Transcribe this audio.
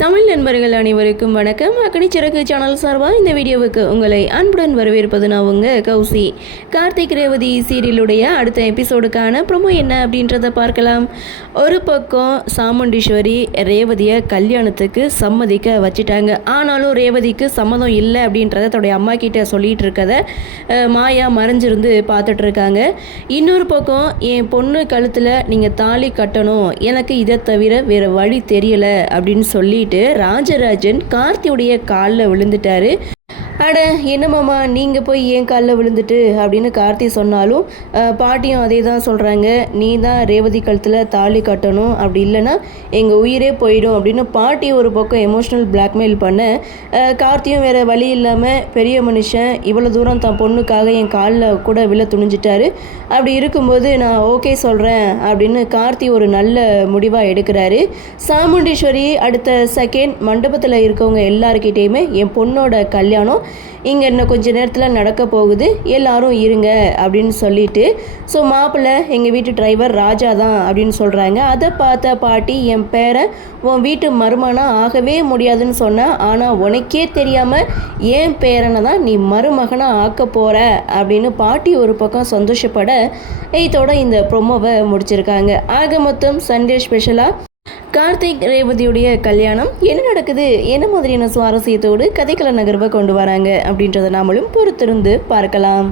தமிழ் நண்பர்கள் அனைவருக்கும் வணக்கம். அக்கனிச்சிறகு சேனல் சார்பாக இந்த வீடியோவுக்கு உங்களை அன்புடன் வரவேற்பது நான் உங்கள் கௌசி. கார்த்திக் ரேவதி சீரியலுடைய அடுத்த எபிசோடுக்கான ப்ரோமோ என்ன அப்படின்றத பார்க்கலாம். ஒரு பக்கம் சாமுண்டீஸ்வரி ரேவதியை கல்யாணத்துக்கு சம்மதிக்க வச்சுட்டாங்க. ஆனாலும் ரேவதிக்கு சம்மதம் இல்லை அப்படின்றத தன்னுடைய அம்மா கிட்ட சொல்லிட்டு இருக்கத மாயா மறைஞ்சிருந்து பார்த்துட்டு இருக்காங்க. இன்னொரு பக்கம் என் பொண்ணு கழுத்தில் நீங்கள் தாலி கட்டணும், எனக்கு இதை தவிர வேறு வழி தெரியலை அப்படின்னு சொல்லிட்டு ராஜராஜன் கார்த்தியுடைய காலில் விழுந்துட்டாரு. அட என்னமாம்மா நீங்கள் போய் ஏன் காலில் விழுந்துட்டு அப்படின்னு கார்த்தி சொன்னாலும் பாட்டியும் அதே தான் சொல்கிறாங்க. நீ தான் ரேவதி கழுத்தில் தாலி கட்டணும், அப்படி இல்லைன்னா எங்கள் உயிரே போயிடும் அப்படின்னு பாட்டி ஒரு பக்கம் எமோஷ்னல் பிளாக்மெயில் பண்ண கார்த்தியும் வேறு வழி இல்லாமல் பெரிய மனுஷன் இவ்வளோ தூரம் தான் பொண்ணுக்காக என் காலில் கூட விழ துணிஞ்சிட்டாரு. அப்படி இருக்கும்போது நான் ஓகே சொல்கிறேன் அப்படின்னு கார்த்தி ஒரு நல்ல முடிவாக எடுக்கிறாரு. சாமுண்டீஸ்வரி அடுத்த செகண்ட் மண்டபத்தில் இருக்கவங்க எல்லாருக்கிட்டேயுமே என் பொண்ணோட கல்யாணம் இங்கே இன்னும் கொஞ்சம் நேரத்தில் நடக்க போகுது, எல்லாரும் இருங்க அப்படின்னு சொல்லிட்டு ஸோ மாப்பிள்ளை எங்கள் வீட்டு டிரைவர் ராஜா தான் அப்படின்னு சொல்கிறாங்க. அதை பார்த்த பாட்டி என் பேரை உன் வீட்டு மருமகனாக ஆகவே முடியாதுன்னு சொன்னேன், ஆனால் உனக்கே தெரியாமல் என் பேரனை தான் நீ மருமகனாக ஆக்க போகிற அப்படின்னு பாட்டி ஒரு பக்கம் சந்தோஷப்பட இதோட இந்த ப்ரொமோவை முடிச்சிருக்காங்க. ஆக மொத்தம் சண்டே ஸ்பெஷலாக கார்த்திக் ரேவதியுடைய கல்யாணம் என்ன நடக்குது, என்ன மாதிரியான சுவாரஸ்யத்தோடு கதைக்கள நகர்வை கொண்டு வராங்க அப்படின்றத நாமளும் பொறுத்திருந்து பார்க்கலாம்.